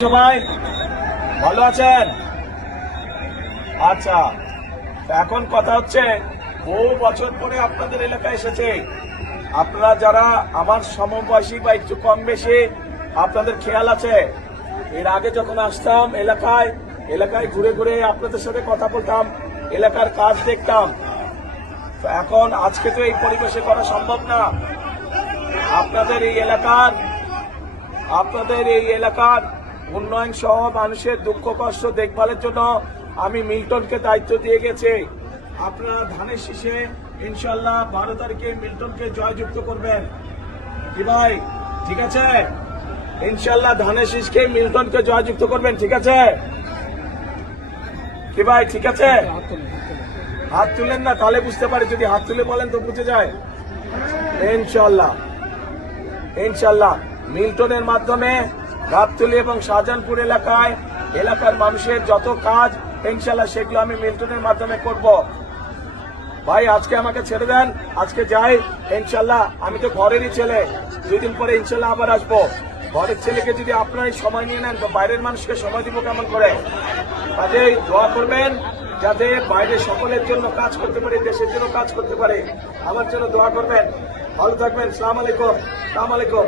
সবাই ভালো আছেন? আচ্ছা, এখন কথা হচ্ছে বহু বছর পরে আপনাদের এলাকায় এসেছে। আপনারা যারা আমার সমবয়সী বা একটু কম বেশি, আপনাদের খেয়াল আছে এর আগে যখন আসতাম এলাকায় ঘুরে ঘুরে আপনাদের সাথে কথা বলতাম, এলাকার কাজ দেখতাম। তো এখন আজকে তো এই পরিবেশে করা সম্ভব না। আপনাদের এই এলাকার উন্নয়ন সহ মানুষের দুঃখ কষ্ট দেখভালের জন্য আমি মিল্টনকে দায়িত্ব দিয়ে গেছি। আপনারা ধানের শীষে ইনশাল্লাহ 12 তারিখে মিল্টনকে জয়যুক্ত করবেন। কি ভাই ঠিক আছে? ইনশাল্লাহ ধানের শীষকে মিল্টনকে জয়যুক্ত করবেন, ঠিক আছে? কি ভাই ঠিক আছে? হাত তুলেন না, তাহলে বুঝতে পারি। যদি হাত তুলে বলেন তো বুঝে যায়। ইনশাল্লাহ মিল্টনের মাধ্যমে গাবতলী এবং শাহজাহানপুর এলাকার মানুষের যত কাজ ইনশাল্লাহ সেগুলো আমি মিল্টনের মাধ্যমে করব। ভাই আজকে আমাকে ছেড়ে দেন, আজকে যাই ইনশাল্লাহ। আমি তো ঘরেরই ছেলে, 2 দিন পরে ইনশাল্লাহ আবার আসবো। ঘরের ছেলেকে যদি আপনারা সময় নিয়ে নেন তো বাইরের মানুষকে সময় দিব কেমন করে? কাজেই দোয়া করবেন যাতে বাইরে সকলের জন্য কাজ করতে পারে, দেশের জন্য কাজ করতে পারে। আমার জন্য দোয়া করবেন। ভালো থাকবেন। সালাম আলাইকুম।